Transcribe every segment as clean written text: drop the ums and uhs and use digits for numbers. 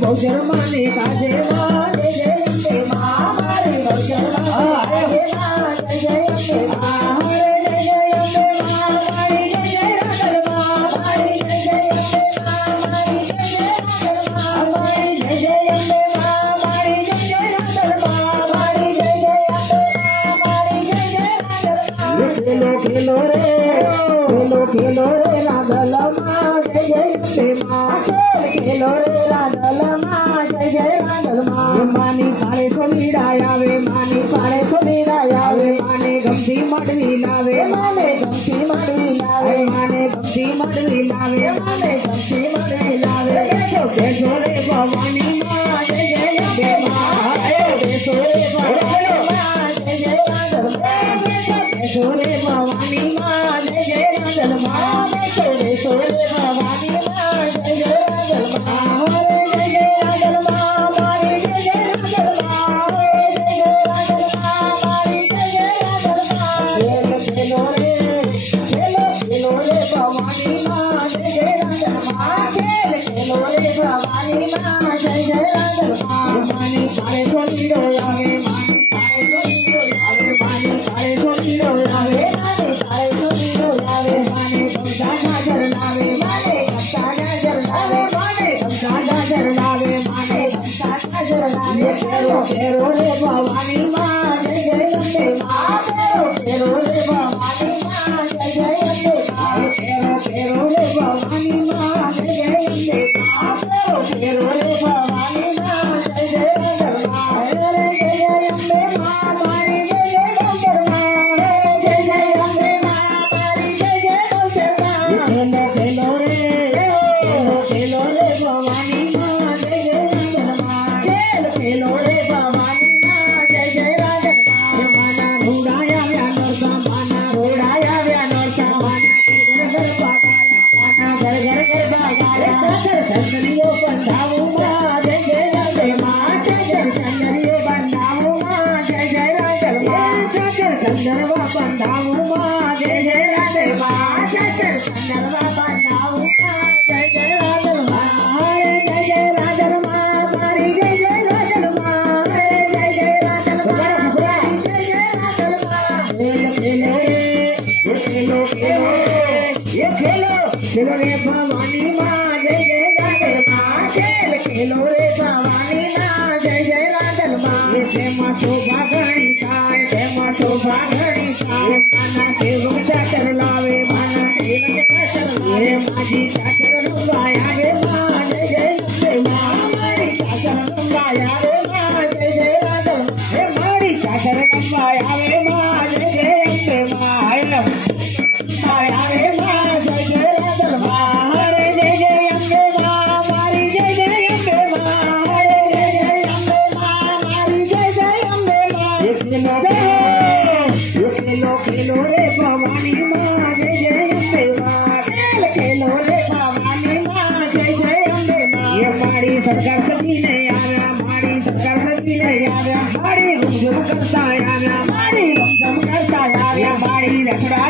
बहुचर माने काजे माँ जय जय अम्बे माँ हमारी बहुचर माने काजे माँ जय जय अम्बे माँ हरे जय जय अम्बे माँ हमारी जय जय राधल माँ हमारी जय जय अम्बे माँ हमारी जय जय राधल माँ हमारी जय जय अम्बे माँ हमारी जय जय राधल माँ हमारी जय जय अम्बे माँ हमारी जय जय राधल माँ खेलो खेलो रे राधल माँ जय जय अम्बे माँ खेलो रे राधल माँ जय जय राधल माँ मानी पाड़े तो मीरायावे मानी पाड़े तो मीरायावे माने गमती मडवी लावे माने गमती मडवी लावे माने गमती मडवी लावे माने गमती मडवी लावे बेसो रे भवानी माँ जय जय अम्बे माँ बेसो रे भवानी माँ जय जय राधल माँ बेसो रे भवानी माँ जय जय राधल माँ बेसो रे भवानी माँ जय जय राधल माँ हरे जय जय राधल माँ हमारी जय जय राधल माँ हरे जय जय राधल माँ हमारी जय जय राधल माँ खेलो रे भवानी माँ जय जय राधल माँ खेलो रे भवानी माँ जय जय राधल माँ मानी सारे सोनीरो आवे मानी सारे सोनीरो आवे मानी सारे सोनीरो आवे मानी सारे सोनीरो आवे माने गमता गाजर लावे माने गमता गाजर लावे माने गमता गाजर लावे माने गमता गाजर लावे फेरो रे भवानी माँ जय जय अम्बे माँ फेरो रे भवानी माँ जय जय अम्बे माँ फेरो रे भवानी माँ जय जय अम्बे माँ फेरो रे भवानी माँ जय जय राधल माँ हरे जय जय अम्बे माँ हमारी जय जय राधल माँ जय जय अम्बे माँ हमारी जय जय राधल माँ खेलो रे भवानी माँ जय जय राधल माँ खेलो रे भवानी माँ जय जय राधल माँ माना घोड़ाया व्यानोरसा माना घोड़ाया व्यानोरसा माना घर घर बागाया संगरियो बंधाऊ माँ जय जय राधे माँ संगरियो बंधाऊ माँ जय जय राधल माँ संगरवा बंधाऊ माँ जय जय राधे माँ संगरवा बंधाऊ माँ जय जय राधल माँ हरे जय जय राधल माँ हमारी जय जय राधल माँ हरे जय जय राधल माँ हमारी जय जय राधल माँ खेलो रे भवानी माँ जय जय राधल माँ खेलो रे भवानी माँ जय जय राधल माँ तेमा शोभा घड़ी साय तेमा शोभा घड़ी साय माना सेवक चाकर लावे माना सेवक चाकर लावे माजी चाकर रंगाया रे माँ जय जय अम्बे माँ हमारी चाकर रंगाया रे माँ जय जय राधल हे मारी चाकर रंगाया रे माँ जय जय अम्बे माँ आया रे माँ जय जय राधल माँ हरे जय जय अम्बे माँ हमारी जय जय अम्बे माँ हरे जय जय अम्बे माँ हमारी जय जय अम्बे माँ खेलो रे भवानी माँ जय जय अम्बे माँ खेलो रे भवानी माँ जय जय अम्बे माँ ये हमारी सरकार सभी ने आया हमारी सरकार सभी ने आया हमारी गुमझुम करता आया हमारी गुमझुम करता आया हमारी रखड़ा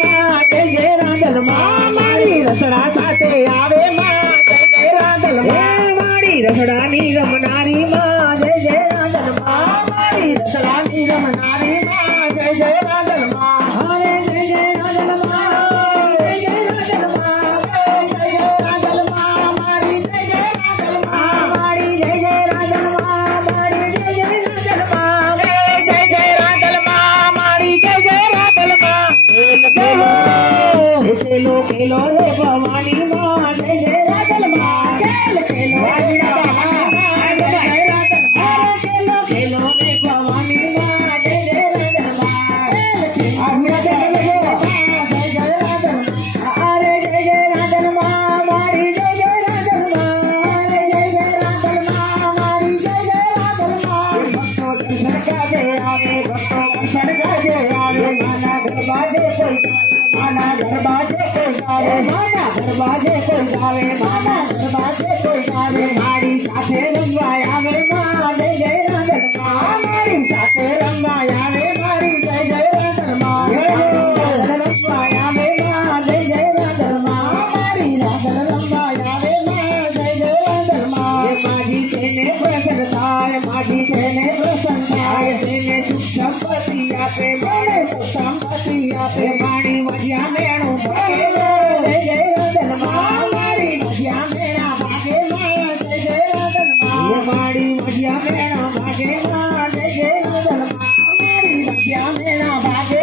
माँ जय जय राधल माँ हमारी रसड़ा साथे आवे माँ जय जय राधल माँ हमारी रसड़ा नी रमनारी माँ जय जय राधल माँ हमारी रसड़ा नी रमनारी माँ जय जय राधल माँ हरे जय जय राधल माँ जय जय राधल माँ जय जय राधल माँ हमारी जय जय राधल माँ हमारी जय जय राधल माँ हमारी जय जय राधल माँ जय जय राधल माँ हमारी जय जय राधल माँ खेलो रे भवानी माँ जय जय राधल माँ खेलो रे भवानी माँ जय जय राधल माँ खेलो रे भवानी माँ जय जय राधल माँ जय जय राधल अरे जय जय राधल माँ हमारी जय जय राधल माँ अरे जय जय राधल माँ हमारी जय जय राधल माँ भक्तों दर्शन का जय आवे भक्तों दर्शन का जय आवे माना दरबाजे कोई माना दरबाजे कोई जावे माना दरबाजे कोई जावे माना दरबाजे कोई जावे मारी साथे रंगवाया वे माँ जय जय राधल माँ मारी साथे रंगवाया वे मारी जय जय राधल माँ रंगवाया वे माँ जय जय राधल माँ मारी राधल रंगवाया वे माँ जय जय राधल माँ થાય માજી તેને પ્રસન્ન થાય તેને સુખ સંપત્તિ આપે મને સુખ સંપત્તિ આપે માણી મધ્યા મેણું ભાગે જય જય રાધનમાં મારી મધ્યા મેણા ભાગે જય જય રાધનમાં મારી મધ્યા મેણા ભાગે જય જય રાધનમાં મારી મધ્યા મેણા ભાગે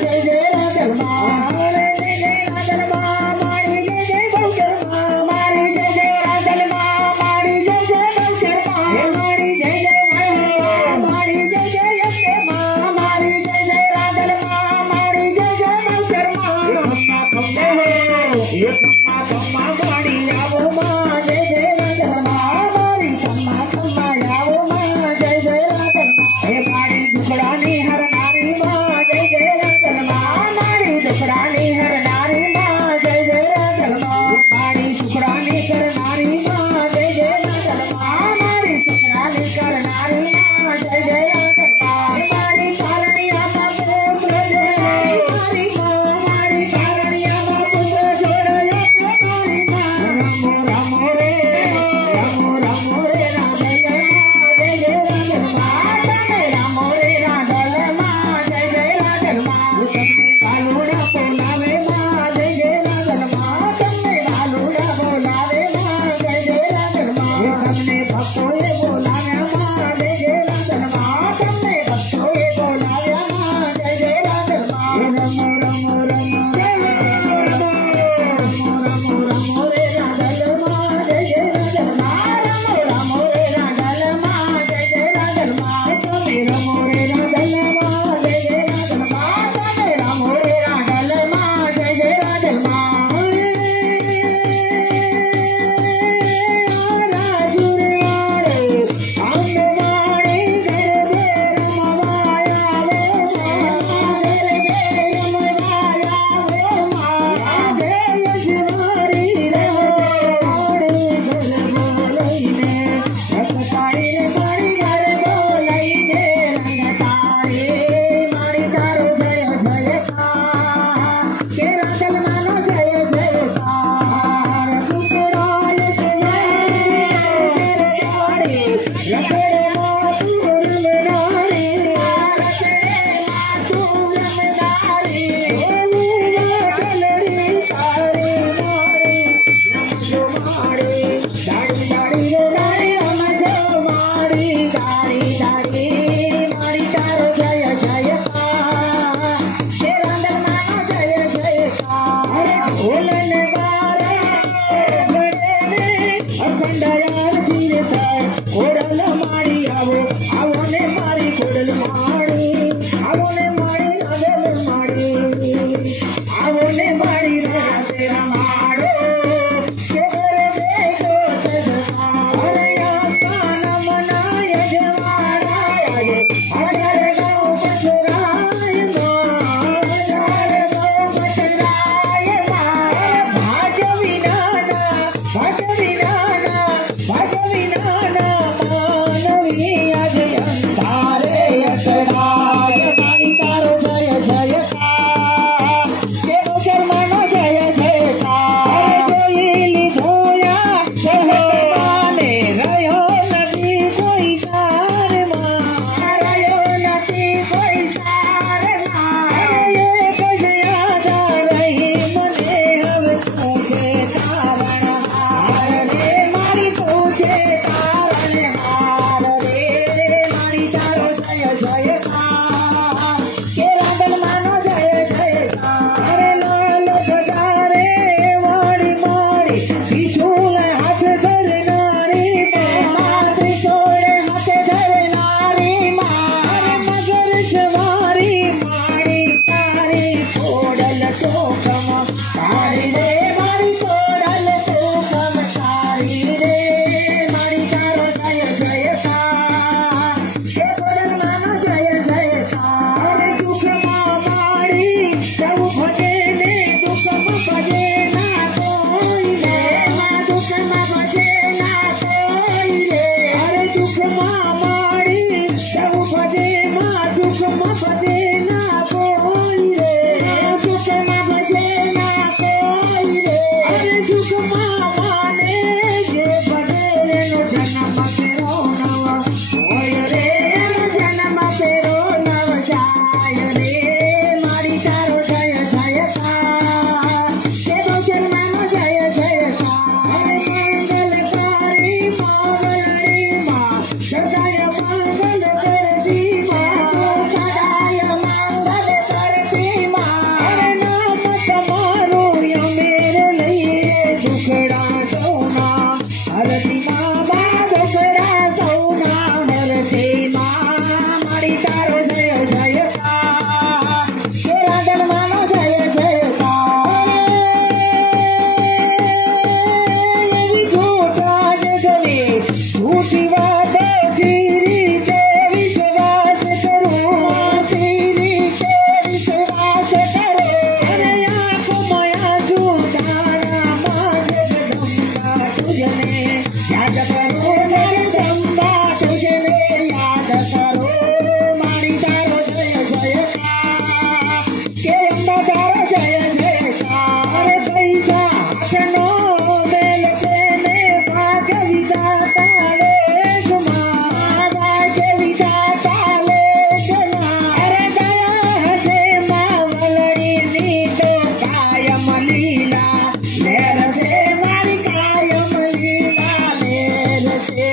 જય જય રાધનમાં જય જય રાધનમાં મારી જય જય બહુચરમાં મારી જય જય રાધનમાં મારી જય જય બહુચરમાં મારી જય જય રાધનમાં મારી જય જય યશમાં મારી જય જય રાધનમાં મારી જય જય બહુચરમાં ખમ્મા ખમ્મા મારી આવો માં જય જય રાધનમાં મારી ખમ્મા ખમ્મા આવો માં જય જય રાધનમાં હે મારી દુખડાની હરનારી માં જય જય રાધનમાં મારી દુખડાની હરનારી માં જય જય રાધનમાં મારી સુખડાની કરનારી માં જય જય રાધનમાં મારી સુખડાની કરનારી માં જય જય રાધનમાં મારી પારણિયામાં પુત્ર જય મારી પારણિયામાં પુત્ર જોડાયો મારી માં રમો રમો રે રાધલમાં જય જય રાધલમાં તમે રમો રે રાધલમાં જય જય રાધલમાં તમને બાલુડા બોલાવે માં જય જય રાધલમાં તમને બાલુડા બોલાવે માં જય જય રાધલમાં તમને ભક્તોએ બોલાવ્યા માં જય જય રાધલમાં તમને ભક્તોએ બોલાવ્યા માં જય જય રાધલમાં રમો રમો રમો જય રમો રે રાધલમાં જય જય રાધલમાં રમો રે રાધલમાં જય જય રાધલમાં તમે રમો રે રાધલમાં જય જય રાધલમાં તમે રમો રે રાધલમાં જય જય રાધલમાં झूठी बातों खीरी के विश्वास करो, खीरी के विश्वास करो। अरे आंखों माया झूठाना मांगे जगदम्बा तुझने याद करो, जगदम्बा तुझने याद करो। मारी तारो जय जयकार के अम्बा तारो जय जयकार। अरे पैसा चनो बेल ने भाग्य विधाता ले गुमा, भाग्य विधाता ले गुमा। अरे दया से मावलड़ी नी तो कायम लीला लेर से मारी कायम लीला लेर से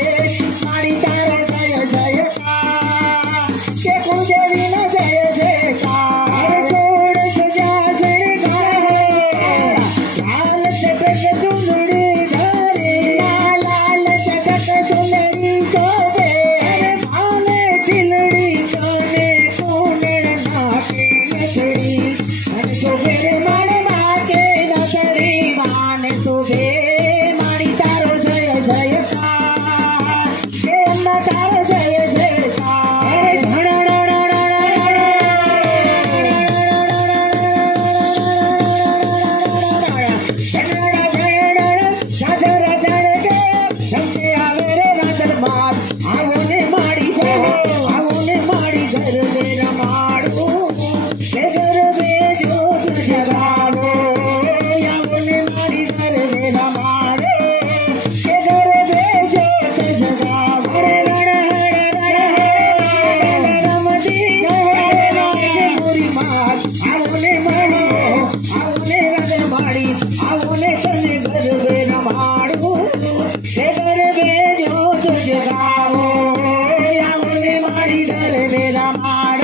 मारी तारो जय जयकार के कुलदेवी न जय जयकार। अरे छोड़ सजा से घर लाल चटक चुनरी धरे, लाल चटक चुनरी शोभे। अरे भाले खिलड़ी सोने कोने नाके नथड़ी, मन शोभे मारे नाके नथड़ी, मान शोभे मारी तारो जय जयकार के अम्बा तारो जय जयकार। अरे आवने माड़ी घर मेरा माड़ो के घर में जोत जगावो। आवने माड़ी घर मेरा माड़ो के घर में जोत जगावो। रमती मोरी मात आवने माड़ी, आवने घर माड़ी, आवने कने घर मेरा माड़ो के घर में जोत जगावो। आवने माड़ी घर मेरा माड़ो।